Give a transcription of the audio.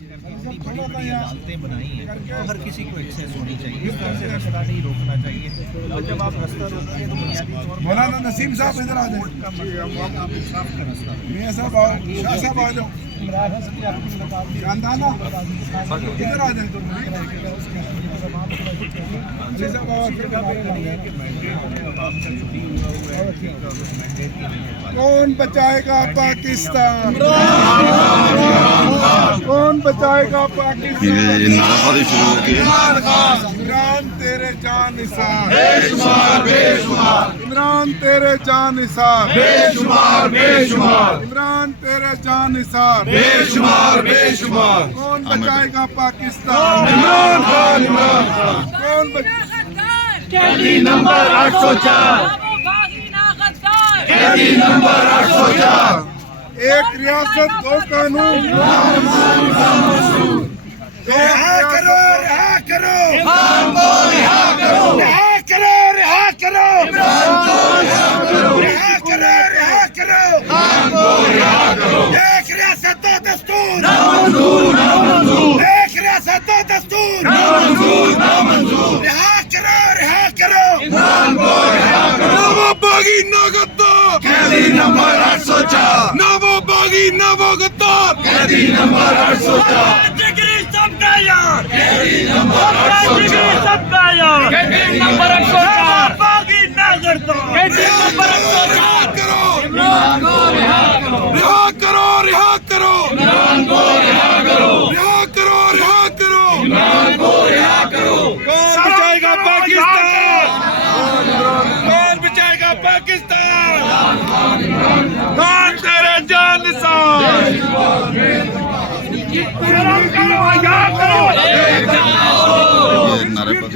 इतनी बड़ी बड़ी अदालतें बनाई हैं तो हर किसी को एक्सेस होनी चाहिए, इस तरह से रास्ता नहीं रोकना चाहिए। और जब आप रास्ता रोकेंगे तो बुनियादी तौर पर मौलाना नसीम साहब इधर आ जाए, इंसाफ का रास्ता मियां साहब आओ, शाह साहब आ जाओ, शानदाना इधर आ जाए, अली साहब आओ। कौन बचाएगा पाकिस्तान, कौन बचाएगा पाकिस्तान, इमरान तेरे जान निसार, इमरान तेरे जान निसार, इमरान तेरे जान निसार, बेशुमार। कौन बचाएगा पाकिस्तान, इमरान खान, इमरान खान। कौन कैदी नंबर 804, कैदी नंबर 804। एक रियासत दो कानून, रिहा करो, रिहा करो, इमरान को रिहा करो, रिहा करो, रिहा करो, इमरान को रिहा करो, रिहा करो, रिहा करो, इमरान को रिहा करो। एक रियासत दो दस्तूर, ना मंजूर, ना मंजूर, एक रियासत दो दस्तूर, ना मंजूर, ना मंजूर। रिहा करो, रिहा करो, इमरान को रिहा करो। नवाबागी नगद्दार, कैदी नंबर 804, नवाबागी नवगद्दार, कैदी नंबर 804, जिगरी सबका यार, कैदी नंबर 804, सबका यार, कैदी नंबर 804, बागी नागरदा, रिहा करो, इमरान को रिहा करो, रिहा करो, रिहा करो, इमरान को रिहा करो, रिहा करो, रिहा करो। इमरान को रिहा करो। कौन बचाएगा पाकिस्तान, कौन बचाएगा पाकिस्तान, कौन तेरे जान निसार, शर्म करो, याद करो। ये नारे पर